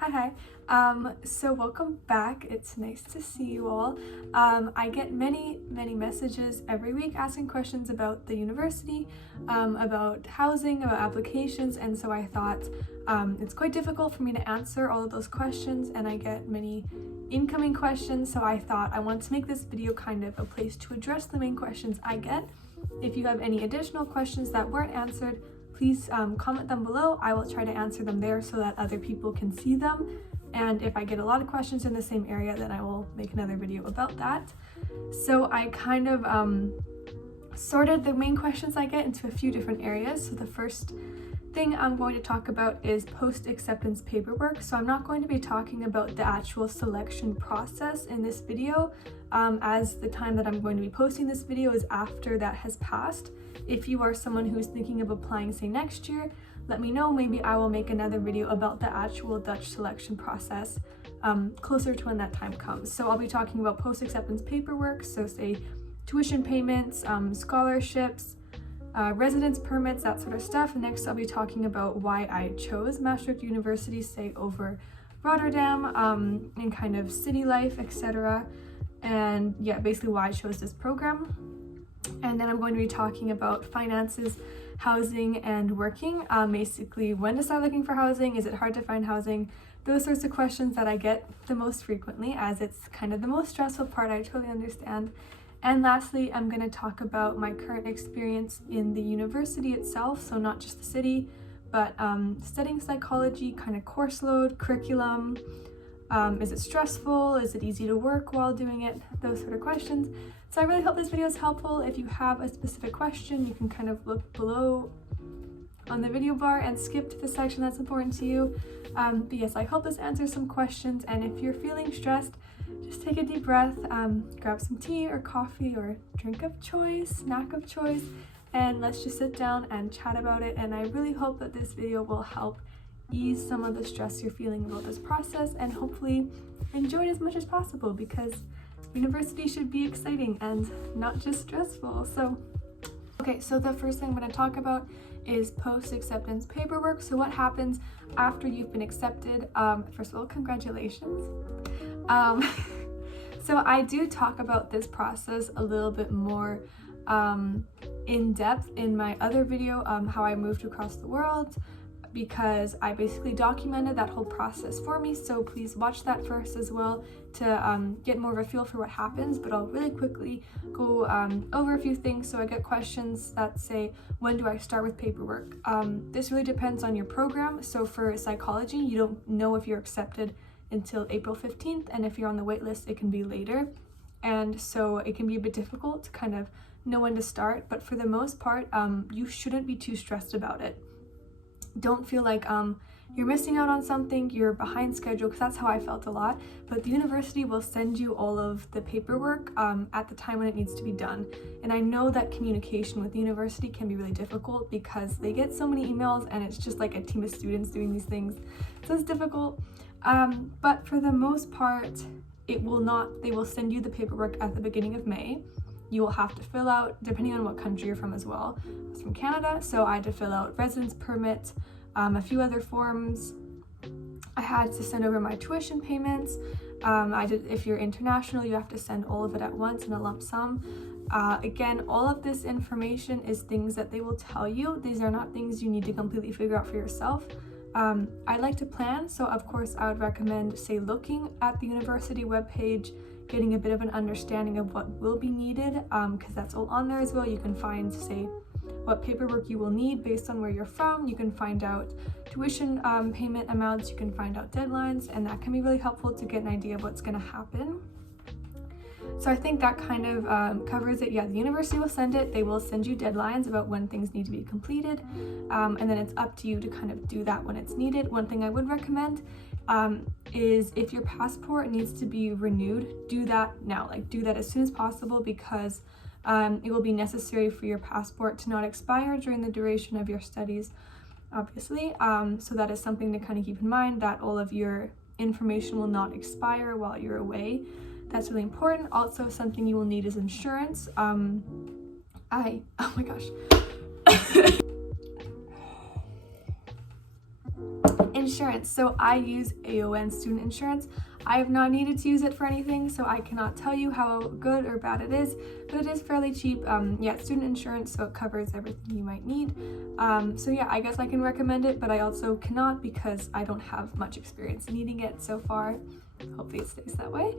Hi. So welcome back. It's nice to see you all. I get many messages every week asking questions about the university, about housing, about applications, and so I thought it's quite difficult for me to answer all of those questions, and I get many incoming questions, so I thought I wanted to make this video kind of a place to address the main questions I get. If you have any additional questions that weren't answered, please comment them below. I will try to answer them there so that other people can see them. And if I get a lot of questions in the same area, then I will make another video about that. So I kind of sorted the main questions I get into a few different areas. So the first thing I'm going to talk about is post-acceptance paperwork. So I'm not going to be talking about the actual selection process in this video, as the time that I'm going to be posting this video is after that has passed. If you are someone who's thinking of applying, say, next year, let me know. Maybe I will make another video about the actual Dutch selection process closer to when that time comes. So I'll be talking about post-acceptance paperwork, so say tuition payments, scholarships, residence permits, that sort of stuff. Next, I'll be talking about why I chose Maastricht University, say, over Rotterdam, and kind of city life, etc. And yeah, basically why I chose this program. And then I'm going to be talking about finances, housing, and working. Basically, when to start looking for housing, is it hard to find housing? Those sorts of questions that I get the most frequently, as it's kind of the most stressful part, I totally understand. And lastly, I'm going to talk about my current experience in the university itself, so not just the city, but studying psychology, kind of course load, curriculum. Is it stressful? Is it easy to work while doing it? Those sort of questions. So I really hope this video is helpful. If you have a specific question, you can kind of look below on the video bar and skip to the section that's important to you. But yes, I hope this answers some questions, and if you're feeling stressed, just take a deep breath, grab some tea or coffee or drink of choice, snack of choice, and let's just sit down and chat about it. And I really hope that this video will help ease some of the stress you're feeling about this process, and hopefully enjoy it as much as possible, because university should be exciting and not just stressful. So the first thing I'm going to talk about is post-acceptance paperwork. So what happens after you've been accepted? First of all, congratulations. So I do talk about this process a little bit more in depth in my other video, how I moved across the world, because I basically documented that whole process for me. So please watch that first as well to get more of a feel for what happens. But I'll really quickly go over a few things. So I get questions that say, when do I start with paperwork? This really depends on your program. So for psychology, you don't know if you're accepted until April 15th, and if you're on the wait list, it can be later. And so it can be a bit difficult to kind of know when to start, but for the most part, you shouldn't be too stressed about it. Don't feel like you're missing out on something, you're behind schedule, because that's how I felt a lot. But the university will send you all of the paperwork at the time when it needs to be done. And I know that communication with the university can be really difficult because they get so many emails and it's just like a team of students doing these things. So it's difficult. But for the most part, they will send you the paperwork at the beginning of May. You will have to fill out, depending on what country you're from as well. I was from Canada, so I had to fill out residence permit, a few other forms. I had to send over my tuition payments. If you're international, you have to send all of it at once in a lump sum. Again, all of this information is things that they will tell you. These are not things you need to completely figure out for yourself. I like to plan, so of course I would recommend, say, looking at the university webpage, getting a bit of an understanding of what will be needed, because that's all on there as well. You can find, say, what paperwork you will need based on where you're from. You can find out tuition payment amounts, you can find out deadlines, and that can be really helpful to get an idea of what's going to happen. So I think that kind of covers it. Yeah, the university will send it. They will send you deadlines about when things need to be completed, and then it's up to you to kind of do that when it's needed. One thing I would recommend is, if your passport needs to be renewed, do that now. Like, do that as soon as possible, because it will be necessary for your passport to not expire during the duration of your studies, obviously. So that is something to kind of keep in mind, that all of your information will not expire while you're away. That's really important. Also, something you will need is insurance. Oh my gosh. Insurance. So I use AON student insurance. I have not needed to use it for anything, so I cannot tell you how good or bad it is, but it is fairly cheap. It's student insurance, so it covers everything you might need. So yeah, I guess I can recommend it, but I also cannot because I don't have much experience needing it so far. Hopefully it stays that way.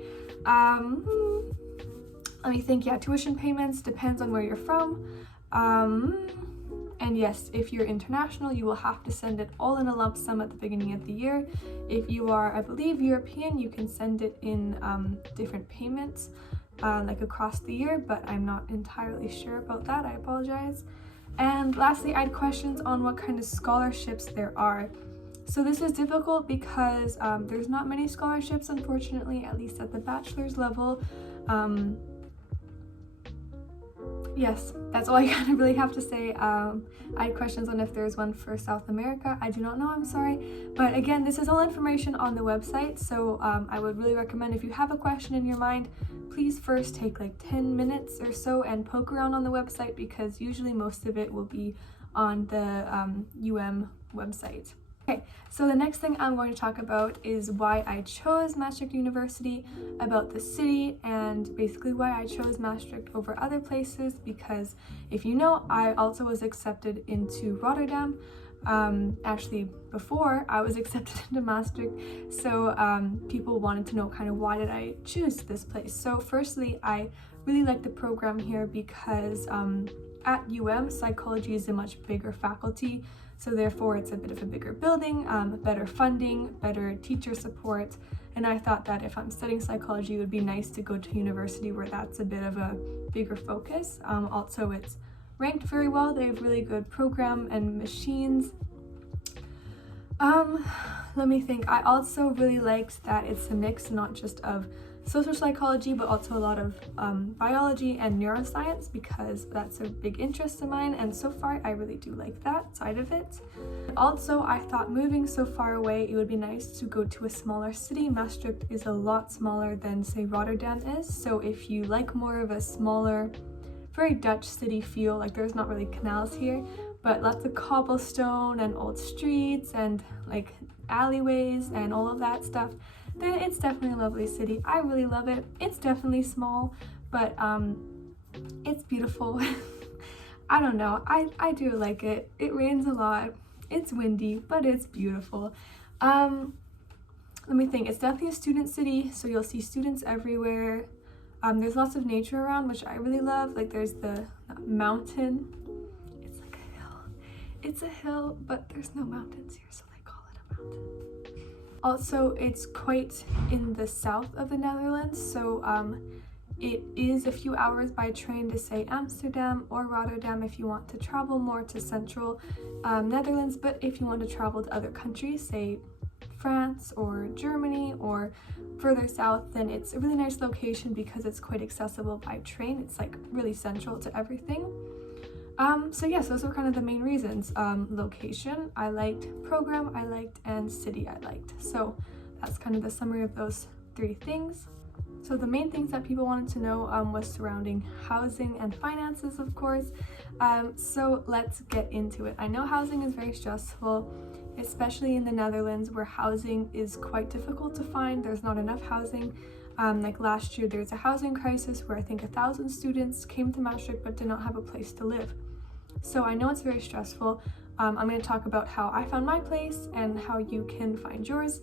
Let me think. Yeah, tuition payments depends on where you're from. And yes, if you're international, you will have to send it all in a lump sum at the beginning of the year. If you are, I believe, European, you can send it in different payments, like across the year, but I'm not entirely sure about that. I apologize. And lastly, I had questions on what kind of scholarships there are. So this is difficult because there's not many scholarships, unfortunately, at least at the bachelor's level. Yes, that's all I kind of really have to say. I had questions on if there's one for South America. I do not know, I'm sorry. But again, this is all information on the website, so I would really recommend if you have a question in your mind, please first take like 10 minutes or so and poke around on the website, because usually most of it will be on the website. Okay, so the next thing I'm going to talk about is why I chose Maastricht University, about the city, and basically why I chose Maastricht over other places, because if you know, I also was accepted into Rotterdam, actually before I was accepted into Maastricht, so people wanted to know kind of why did I choose this place. So firstly, I really like the program here because at psychology is a much bigger faculty, so therefore it's a bit of a bigger building, better funding, better teacher support, and I thought that if I'm studying psychology, it would be nice to go to university where that's a bit of a bigger focus. Also, it's ranked very well. They have really good program and machines. Let me think. I also really liked that it's a mix not just of social psychology, but also a lot of biology and neuroscience, because that's a big interest of mine, and so far I really do like that side of it. Also, I thought moving so far away, it would be nice to go to a smaller city. Maastricht is a lot smaller than, say, Rotterdam is, so if you like more of a smaller, very Dutch city feel, like there's not really canals here, but lots of cobblestone and old streets and like alleyways and all of that stuff, then it's definitely a lovely city. I really love it. It's definitely small, but it's beautiful. I don't know, I do like it. It rains a lot, it's windy, but it's beautiful. Let me think. It's definitely a student city, so you'll see students everywhere. There's lots of nature around, which I really love. Like there's the mountain. It's like a hill. It's a hill, but there's no mountains here, so they call it a mountain. Also, it's quite in the south of the Netherlands, so it is a few hours by train to, say, Amsterdam or Rotterdam if you want to travel more to central Netherlands, but if you want to travel to other countries, say France or Germany or further south, then it's a really nice location because it's quite accessible by train. It's like really central to everything. So yes, those were kind of the main reasons. Location I liked, program I liked, and city I liked. So that's kind of the summary of those three things. So the main things that people wanted to know was surrounding housing and finances, of course. So let's get into it. I know housing is very stressful, especially in the Netherlands, where housing is quite difficult to find. There's not enough housing. Like last year, there's a housing crisis where I think 1,000 students came to Maastricht but did not have a place to live. So I know it's very stressful. I'm going to talk about how I found my place and how you can find yours.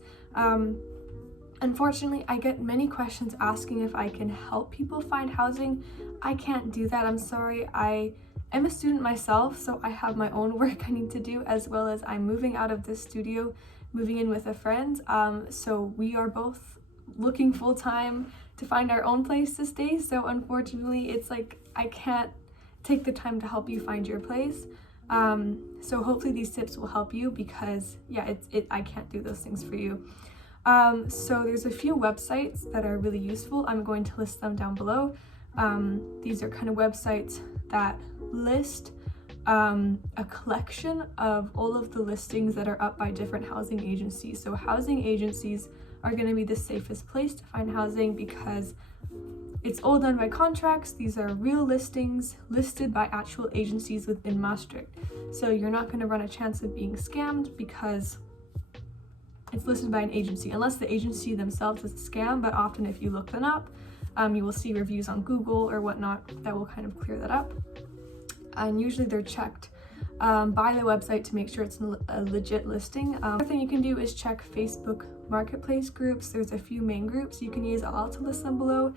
Unfortunately, I get many questions asking if I can help people find housing. I can't do that, I'm sorry. I am a student myself, so I have my own work I need to do, as well as I'm moving out of this studio, moving in with a friend. So we are both looking full-time to find our own place to stay. So unfortunately, it's like I can't take the time to help you find your place. So hopefully these tips will help you, because yeah, I can't do those things for you. So there's a few websites that are really useful. I'm going to list them down below. These are kind of websites that list a collection of all of the listings that are up by different housing agencies. So housing agencies are going to be the safest place to find housing because it's all done by contracts. These are real listings listed by actual agencies within Maastricht. So you're not going to run a chance of being scammed, because it's listed by an agency, unless the agency themselves is a scam. But often if you look them up, you will see reviews on Google or whatnot that will kind of clear that up. And usually they're checked by the website to make sure it's a legit listing. Another thing you can do is check Facebook marketplace groups. There's a few main groups you can use. I'll to list them below.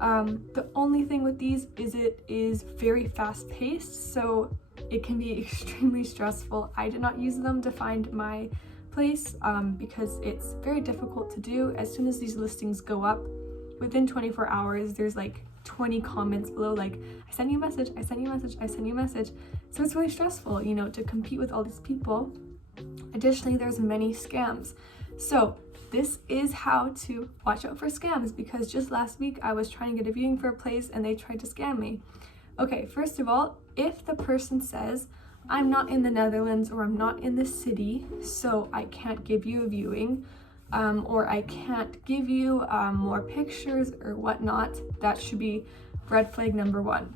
The only thing with these is it is very fast paced, so it can be extremely stressful. I did not use them to find my place because it's very difficult to do. As soon as these listings go up, within 24 hours, there's like 20 comments below like, I sent you a message, I sent you a message, I sent you a message. So it's really stressful, you know, to compete with all these people. Additionally, there's many scams. So this is how to watch out for scams, because just last week I was trying to get a viewing for a place and they tried to scam me. Okay, first of all, if the person says, I'm not in the Netherlands or I'm not in the city, so I can't give you a viewing, or I can't give you more pictures or whatnot, that should be red flag number one.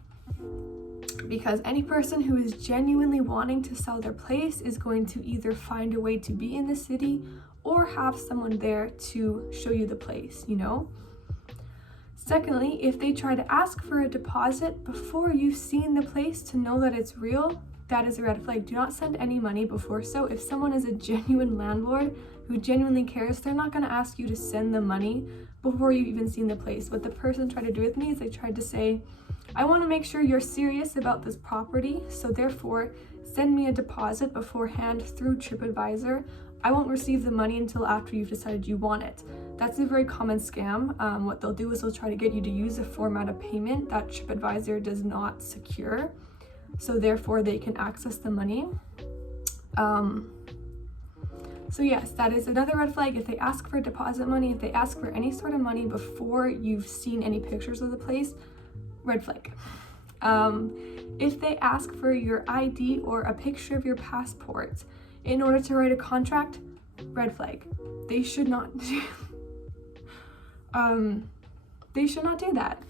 Because any person who is genuinely wanting to sell their place is going to either find a way to be in the city or have someone there to show you the place, you know? Secondly, if they try to ask for a deposit before you've seen the place to know that it's real, that is a red flag. Do not send any money before. So if someone is a genuine landlord who genuinely cares, they're not going to ask you to send them money before you've even seen the place. What the person tried to do with me is they tried to say, I want to make sure you're serious about this property, so therefore send me a deposit beforehand through TripAdvisor. I won't receive the money until after you've decided you want it. That's a very common scam. What they'll do is they'll try to get you to use a format of payment that TripAdvisor does not secure, so therefore they can access the money. So yes, that is another red flag. If they ask for deposit money, if they ask for any sort of money before you've seen any pictures of the place, red flag. If they ask for your ID or a picture of your passport in order to write a contract, red flag. They should not do they should not do that.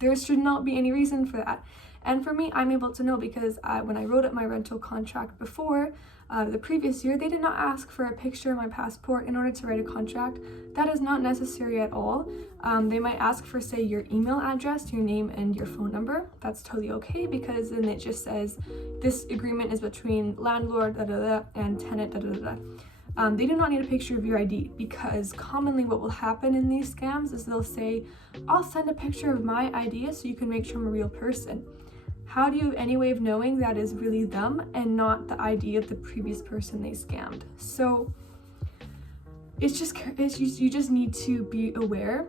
There should not be any reason for that. And for me, I'm able to know because when I wrote up my rental contract before, the previous year, they did not ask for a picture of my passport in order to write a contract. That is not necessary at all. They might ask for, say, your email address, your name, and your phone number. That's totally okay, because then it just says this agreement is between landlord and tenant . They do not need a picture of your ID, because commonly what will happen in these scams is they'll say, I'll send a picture of my ID so you can make sure I'm a real person. How do you have any way of knowing that is really them and not the ID of the previous person they scammed? So you just need to be aware.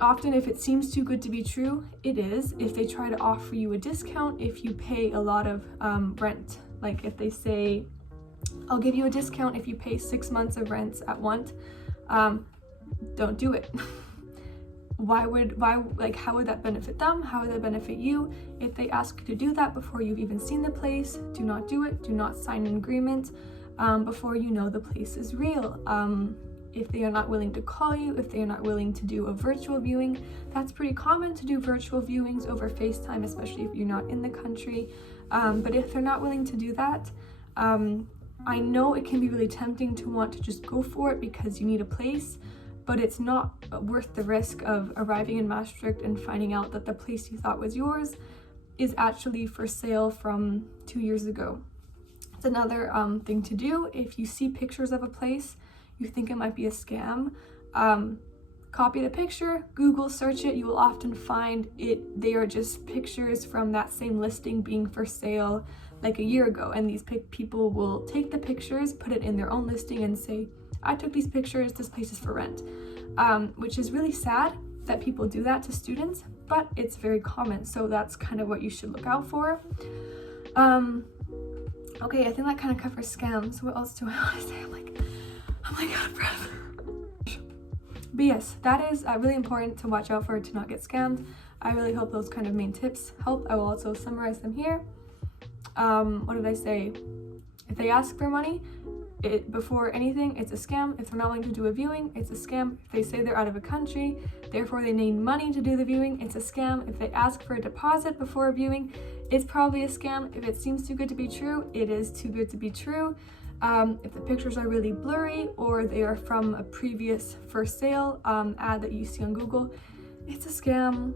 Often if it seems too good to be true, it is. If they try to offer you a discount if you pay a lot of rent, like if they say, I'll give you a discount if you pay 6 months of rent at once, don't do it. How would that benefit them? How would that benefit you? If they ask you to do that before you've even seen the place, do not do it. Do not sign an agreement before you know the place is real. If they are not willing to call you, if they are not willing to do a virtual viewing, that's pretty common to do virtual viewings over FaceTime, especially if you're not in the country. But if they're not willing to do that, I know it can be really tempting to want to just go for it because you need a place, but it's not worth the risk of arriving in Maastricht and finding out that the place you thought was yours is actually for sale from 2 years ago. It's another thing to do. If you see pictures of a place, you think it might be a scam, copy the picture, Google search it. You will often find they are just pictures from that same listing being for sale like a year ago, and these people will take the pictures, put it in their own listing and say, I took these pictures, this place is for rent, which is really sad that people do that to students, but it's very common, so that's kind of what you should look out for. Okay, I think that kind of covers scams. What else do I want to say? I'm like out of breath. But yes, that is really important to watch out for, to not get scammed. I really hope those kind of main tips help. I will also summarize them here. What did I say? If they ask for money, before anything, it's a scam. If they're not willing to do a viewing, it's a scam. If they say they're out of a country, therefore they need money to do the viewing, it's a scam. If they ask for a deposit before a viewing, it's probably a scam. If it seems too good to be true, it is too good to be true. If the pictures are really blurry or they are from a previous for sale ad that you see on Google, it's a scam.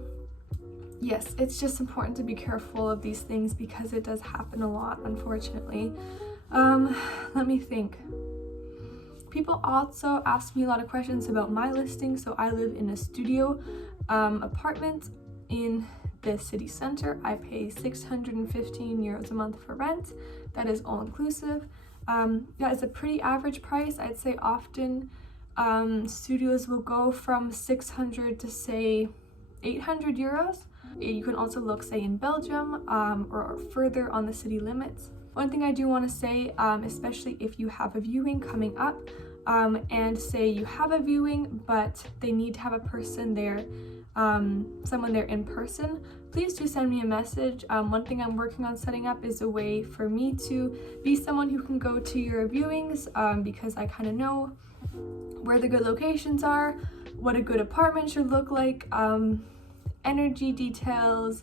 Yes, it's just important to be careful of these things because it does happen a lot, unfortunately. Let me think. People also ask me a lot of questions about my listing. So I live in a studio apartment in the city center. I pay 615 euros a month for rent. That is all inclusive. That is a pretty average price. I'd say often studios will go from 600 to say 800 euros. You can also look, say, in Belgium or further on the city limits. One thing I do want to say, especially if you have a viewing coming up, and say you have a viewing but they need to have a person there, someone there in person, please do send me a message. One thing I'm working on setting up is a way for me to be someone who can go to your viewings, because I kind of know where the good locations are, what a good apartment should look like, energy details,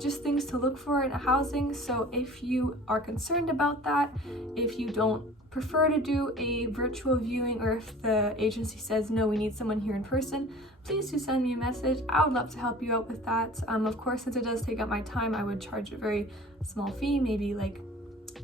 just things to look for in a housing. So if you are concerned about that, if you don't prefer to do a virtual viewing, or if the agency says no, we need someone here in person, please do send me a message. I would love to help you out with that. Of course, since it does take up my time, I would charge a very small fee, maybe like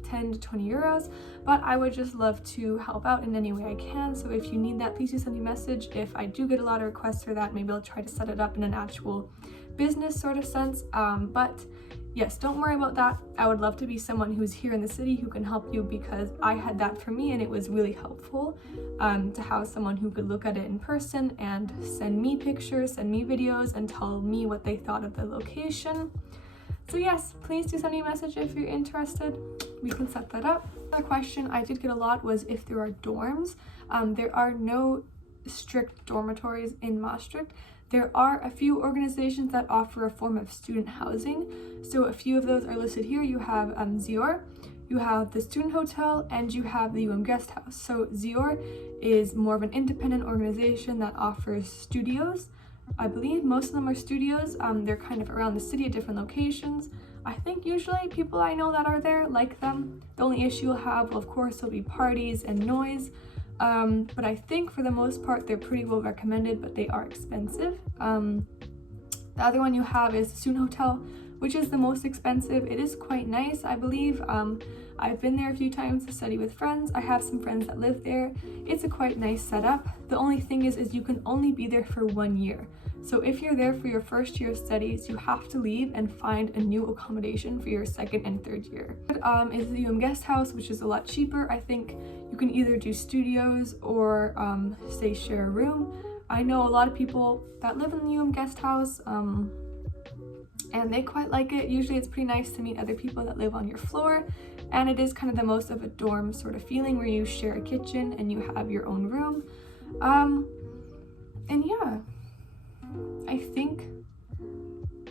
10 to 20 euros, but I would just love to help out in any way I can. So if you need that, please do send me a message. If I do get a lot of requests for that, maybe I'll try to set it up in an actual business sort of sense. But yes, don't worry about that. I would love to be someone who's here in the city who can help you, because I had that for me and it was really helpful to have someone who could look at it in person and send me pictures, send me videos, and tell me what they thought of the location. So yes, please do send me a message if you're interested. We can set that up. Another question I did get a lot was if there are dorms. There are no strict dormitories in Maastricht. There are a few organizations that offer a form of student housing. So a few of those are listed here. You have Zior, you have the Student Hotel, and you have the Guest House. So Zior is more of an independent organization that offers studios. I believe most of them are studios. They're kind of around the city at different locations. I think usually people I know that are there like them. The only issue you'll have, well, of course, will be parties and noise. But I think for the most part, they're pretty well recommended, but they are expensive. The other one you have is the Student Hotel, which is the most expensive. It is quite nice, I believe. I've been there a few times to study with friends. I have some friends that live there. It's a quite nice setup. The only thing is you can only be there for 1 year. So if you're there for your first year of studies, you have to leave and find a new accommodation for your second and third year. Is the Guest House, which is a lot cheaper. I think you can either do studios or say share a room. I know a lot of people that live in the Guest House, and they quite like it. Usually it's pretty nice to meet other people that live on your floor, and it is kind of the most of a dorm sort of feeling where you share a kitchen and you have your own room. And yeah, I think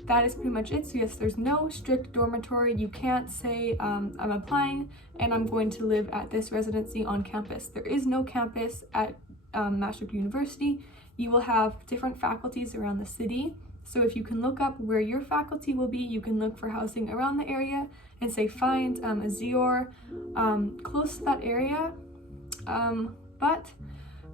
that is pretty much it. So yes, there's no strict dormitory. You can't say I'm applying and I'm going to live at this residency on campus. There is no campus at Maastricht University. You will have different faculties around the city. So if you can look up where your faculty will be, you can look for housing around the area and say find a Zior close to that area. But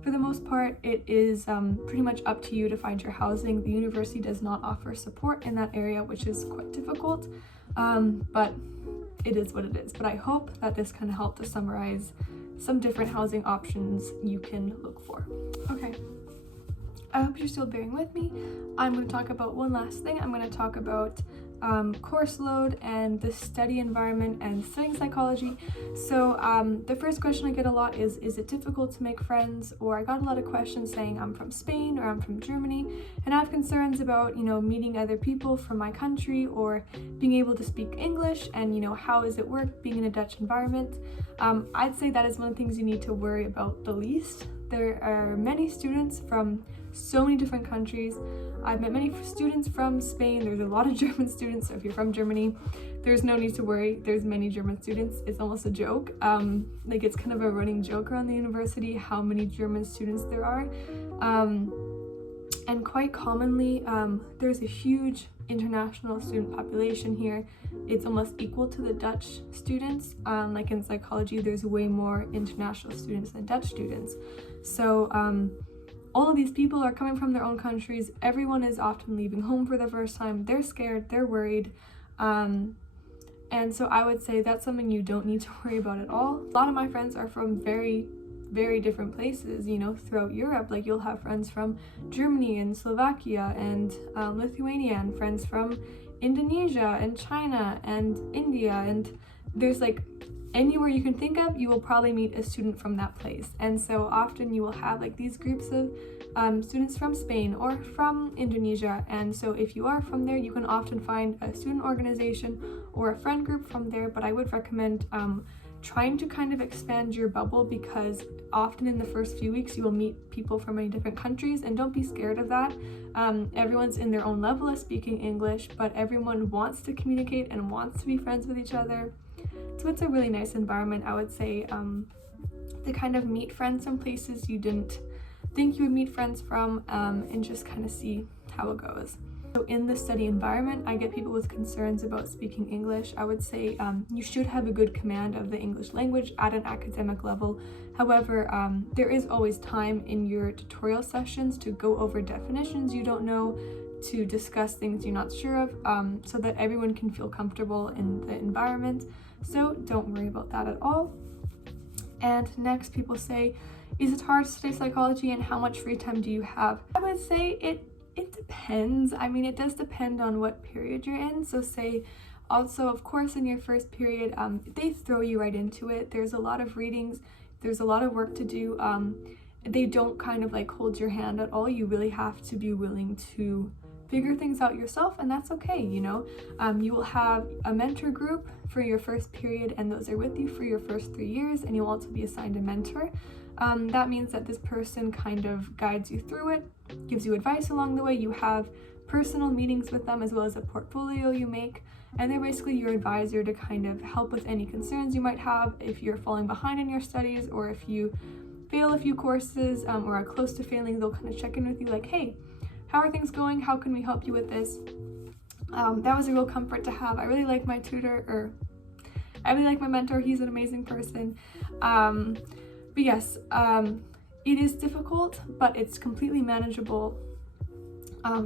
for the most part, it is pretty much up to you to find your housing. The university does not offer support in that area, which is quite difficult, but it is what it is. But I hope that this kind of helped to summarize some different housing options you can look for. Okay, I hope you're still bearing with me. I'm going to talk about one last thing. I'm going to talk about course load and the study environment and studying psychology. So the first question I get a lot is it difficult to make friends? Or I got a lot of questions saying I'm from Spain or I'm from Germany and I have concerns about, meeting other people from my country or being able to speak English, and how does it work being in a Dutch environment? I'd say that is one of the things you need to worry about the least. There are many students from so many different countries. I've met many students from Spain. There's a lot of German students, so if you're from Germany, there's no need to worry. There's many German students. It's almost a joke. It's kind of a running joke around the university how many German students there are. And quite commonly, there's a huge international student population here. It's almost equal to the Dutch students. Like in psychology, there's way more international students than Dutch students. So all of these people are coming from their own countries. Everyone is often leaving home for the first time. They're scared, they're worried. And so I would say that's something you don't need to worry about at all. A lot of my friends are from very different places, you know, throughout Europe. Like you'll have friends from Germany and Slovakia and Lithuania, and friends from Indonesia and China and India, and there's like anywhere you can think of, you will probably meet a student from that place. And so often you will have like these groups of students from Spain or from Indonesia, and so if you are from there, you can often find a student organization or a friend group from there. But I would recommend trying to kind of expand your bubble, because often in the first few weeks you will meet people from many different countries, and don't be scared of that. Everyone's in their own level of speaking English, but everyone wants to communicate and wants to be friends with each other. So it's a really nice environment, I would say, to kind of meet friends from places you didn't think you would meet friends from, and just kind of see how it goes. So in the study environment, I get people with concerns about speaking English. I would say you should have a good command of the English language at an academic level. However, there is always time in your tutorial sessions to go over definitions you don't know, to discuss things you're not sure of, so that everyone can feel comfortable in the environment. So don't worry about that at all. And next, people say, is it hard to study psychology, and how much free time do you have? I would say it depends. I mean, it does depend on what period you're in. So say also, of course, in your first period, they throw you right into it. There's a lot of readings, there's a lot of work to do. They don't kind of like hold your hand at all. You really have to be willing to figure things out yourself, and that's okay, you know. You will have a mentor group for your first period, and those are with you for your first 3 years, and you'll also be assigned a mentor. That means that this person kind of guides you through it, gives you advice along the way. You have personal meetings with them, as well as a portfolio you make, and they're basically your advisor to kind of help with any concerns you might have if you're falling behind in your studies, or if you fail a few courses or are close to failing. They'll kind of check in with you like, hey, how are things going? How can we help you with this? That was a real comfort to have. I really like my tutor, or I really like my mentor. He's an amazing person. But yes, it is difficult, but it's completely manageable.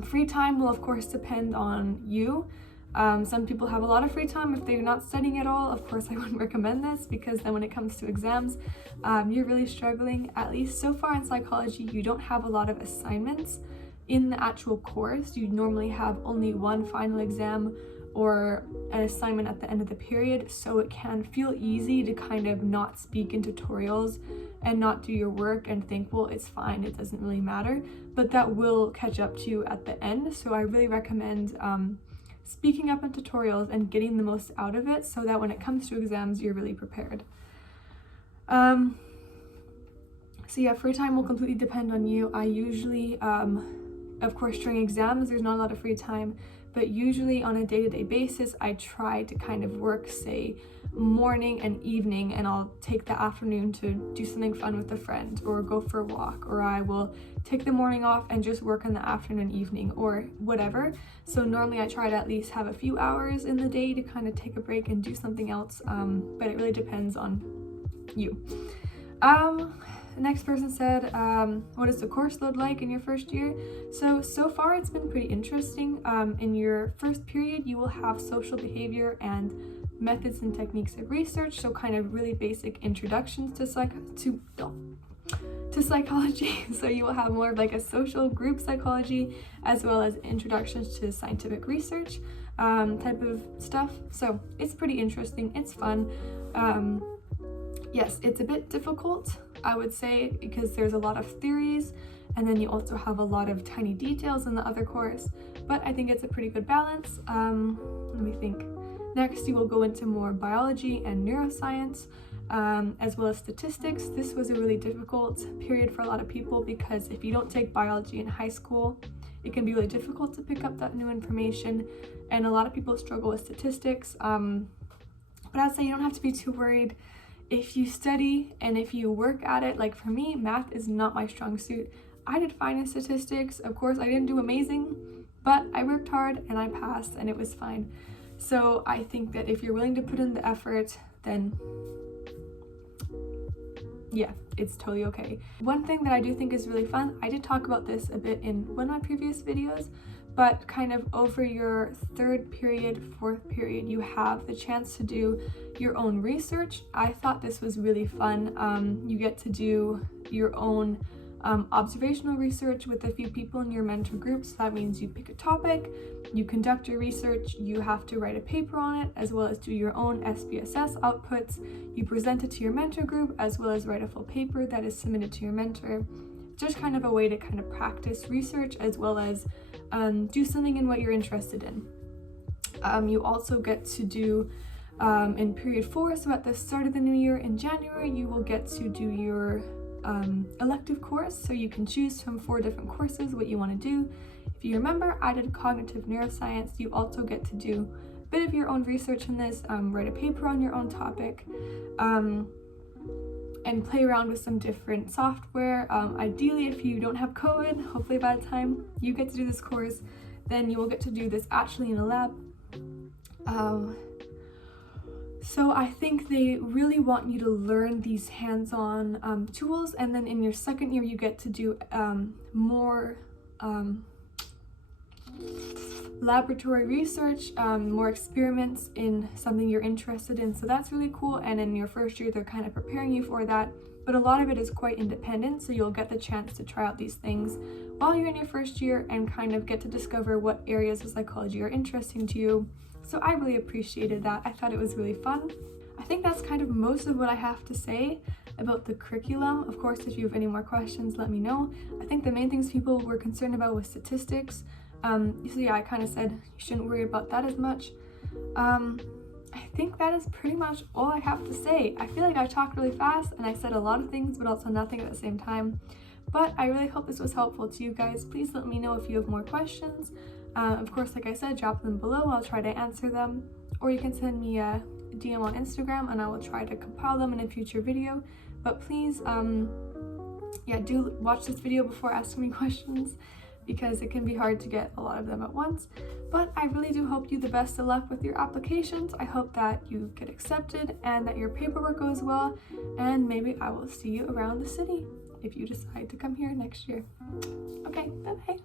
Free time will of course depend on you. Some people have a lot of free time if they're not studying at all. Of course, I wouldn't recommend this, because then when it comes to exams, you're really struggling. At least so far in psychology, you don't have a lot of assignments in the actual course. You normally have only one final exam or an assignment at the end of the period, so it can feel easy to kind of not speak in tutorials and not do your work and think, well, it's fine, it doesn't really matter, but that will catch up to you at the end. So I really recommend speaking up in tutorials and getting the most out of it, so that when it comes to exams, you're really prepared. So yeah, free time will completely depend on you. I usually, of course, during exams, there's not a lot of free time, but usually on a day-to-day basis, I try to kind of work, say, morning and evening, and I'll take the afternoon to do something fun with a friend, or go for a walk, or I will take the morning off and just work in the afternoon and evening, or whatever. So normally I try to at least have a few hours in the day to kind of take a break and do something else, but it really depends on you. The next person said, what is the course load like in your first year? So far it's been pretty interesting. In your first period, you will have social behavior and methods and techniques of research, so kind of really basic introductions to psychology. So you will have more of like a social group psychology, as well as introductions to scientific research type of stuff. So it's pretty interesting, it's fun. Yes, it's a bit difficult, I would say, because there's a lot of theories, and then you also have a lot of tiny details in the other course, but I think it's a pretty good balance. Let me think. Next, you will go into more biology and neuroscience, as well as statistics. This was a really difficult period for a lot of people, because if you don't take biology in high school, it can be really difficult to pick up that new information, and a lot of people struggle with statistics. But I'd say you don't have to be too worried. If you study and if you work at it, like for me, math is not my strong suit. I did fine in statistics. Of course, I didn't do amazing, but I worked hard and I passed and it was fine. So I think that if you're willing to put in the effort, then yeah, it's totally okay. One thing that I do think is really fun, I did talk about this a bit in one of my previous videos, but kind of over your 3rd period, 4th period, you have the chance to do your own research. I thought this was really fun. You get to do your own observational research with a few people in your mentor group. So that means you pick a topic, you conduct your research, you have to write a paper on it, as well as do your own SPSS outputs. You present it to your mentor group, as well as write a full paper that is submitted to your mentor. Just kind of a way to kind of practice research, as well as do something in what you're interested in. You also get to do in period 4, so at the start of the new year in January, you will get to do your elective course. So you can choose from 4 different courses what you want to do. If you remember, I did cognitive neuroscience. You also get to do a bit of your own research in this, write a paper on your own topic, and play around with some different software. Ideally, if you don't have COVID, hopefully by the time you get to do this course, then you will get to do this actually in a lab. So I think they really want you to learn these hands-on tools, and then in your 2nd year you get to do more laboratory research, more experiments in something you're interested in. So that's really cool, and in your 1st year they're kind of preparing you for that, but a lot of it is quite independent, so you'll get the chance to try out these things while you're in your 1st year and kind of get to discover what areas of psychology are interesting to you. So I really appreciated that. I thought it was really fun. I think that's kind of most of what I have to say about the curriculum. Of course, if you have any more questions, let me know. I think the main things people were concerned about was statistics. So yeah, I kind of said you shouldn't worry about that as much. I think that is pretty much all I have to say. I feel like I talked really fast and I said a lot of things, but also nothing at the same time. But I really hope this was helpful to you guys. Please let me know if you have more questions. Of course, like I said, drop them below. I'll try to answer them. Or you can send me a DM on Instagram and I will try to compile them in a future video. But please, yeah, do watch this video before asking me questions, because it can be hard to get a lot of them at once. But I really do hope you the best of luck with your applications. I hope that you get accepted and that your paperwork goes well, and maybe I will see you around the city if you decide to come here next year. Okay, bye-bye.